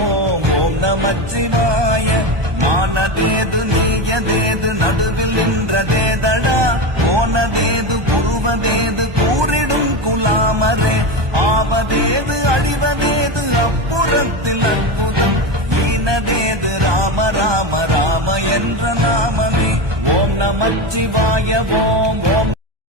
ஓம் ஓம் நமச்சிவாய. மானதேது நீயதேது நடுவில் நின்றதேதடா, போனதேது புருவதேது கூறிடும் குலாமரே, ஆவதேது அழிவதேது அப்புறத்தில் அற்புதம், ஈனதேது ராம ராம ராம என்ற நாமமே. ஓம் நமச்சிவாய ஓம்